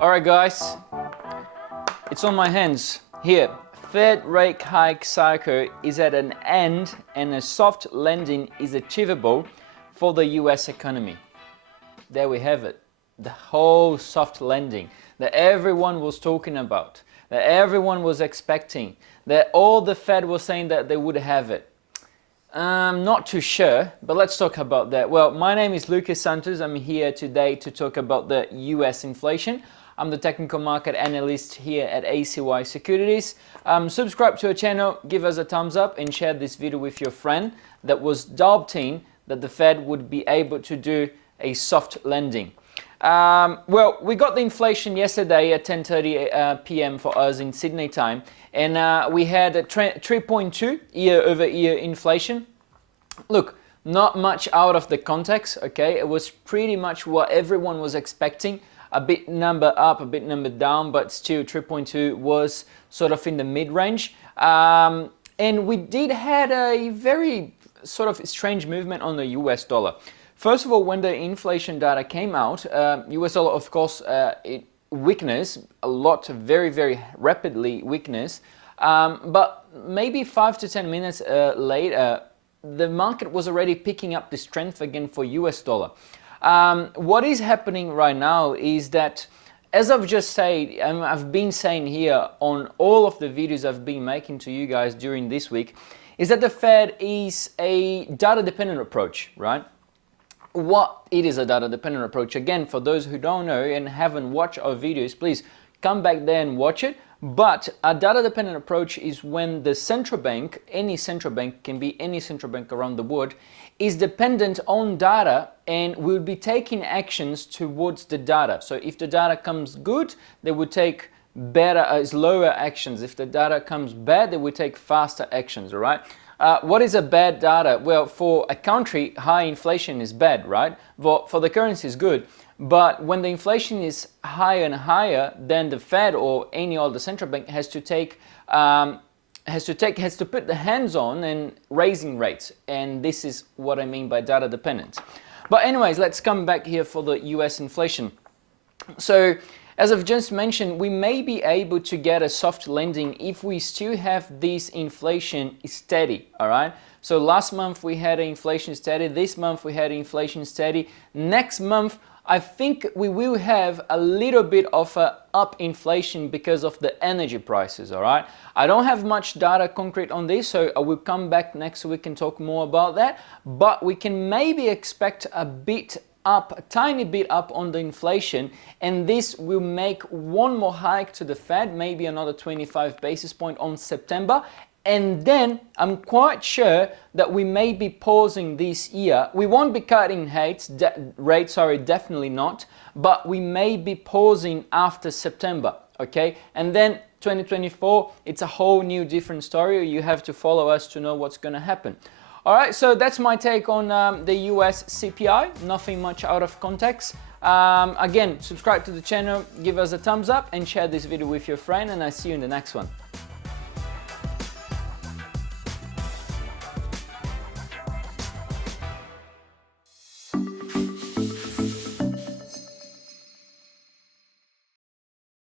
Alright guys, it's on my hands. Here, Fed rate hike cycle is at an end and a soft landing is achievable for the US economy. There we have it. The whole soft landing that everyone was talking about, that everyone was expecting, that all the Fed was saying that they would have it. I'm not too sure, but let's talk about that. Well, my name is Luca Santos. I'm here today to talk about the US inflation. I'm the technical market analyst here at ACY Securities. Subscribe to our channel, give us a thumbs up and share this video with your friend that was doubting that the Fed would be able to do a soft landing. Well, we got the inflation yesterday at 10:30 p.m. for us in Sydney time, and we had a 3.2 year-over-year inflation. Look, not much out of the context, okay? It was pretty much what everyone was expecting. A bit number up, a bit number down, but still 3.2 was sort of in the mid-range. And we did had a very sort of strange movement on the US dollar. First of all, when the inflation data came out, US dollar, of course, it weakness, a lot, very rapidly weakness. But maybe 5 to 10 minutes later, the market was already picking up the strength again for US dollar. What is happening right now is that, as I've just said, I've been saying here on all of the videos I've been making to you guys during this week, is that the Fed is a data-dependent approach, right? What it is a data-dependent approach, again, for those who don't know and haven't watched our videos, please come back there and watch it. But a data-dependent approach is when the central bank, any central bank, can be any central bank around the world, is dependent on data and will be taking actions towards the data. So if the data comes good, they will take better, slower actions. If the data comes bad, they will take faster actions, all right? What is a bad data? Well, for a country, high inflation is bad, right? But for the currency is good. But when the inflation is higher and higher, then the Fed or any other central bank has to put the hands on and raising rates. And this is what I mean by data dependent. But anyways, let's come back here for the US inflation. So, as I've just mentioned, we may be able to get a soft landing if we still have this inflation steady, all right? So last month we had inflation steady, this month we had inflation steady. Next month, I think we will have a little bit of a up inflation because of the energy prices, all right? I don't have much data concrete on this, so I will come back next week and talk more about that, but we can maybe expect a bit up, a tiny bit up on the inflation, and this will make one more hike to the Fed, maybe another 25 basis point on September, and then I'm quite sure that we may be pausing this year. We won't be cutting rates, definitely not, but we may be pausing after September, okay? And then 2024, it's a whole new different story. You have to follow us to know what's going to happen. All right, so that's my take on the US CPI, nothing much out of context. Again, subscribe to the channel, give us a thumbs up and share this video with your friend, and I see you in the next one.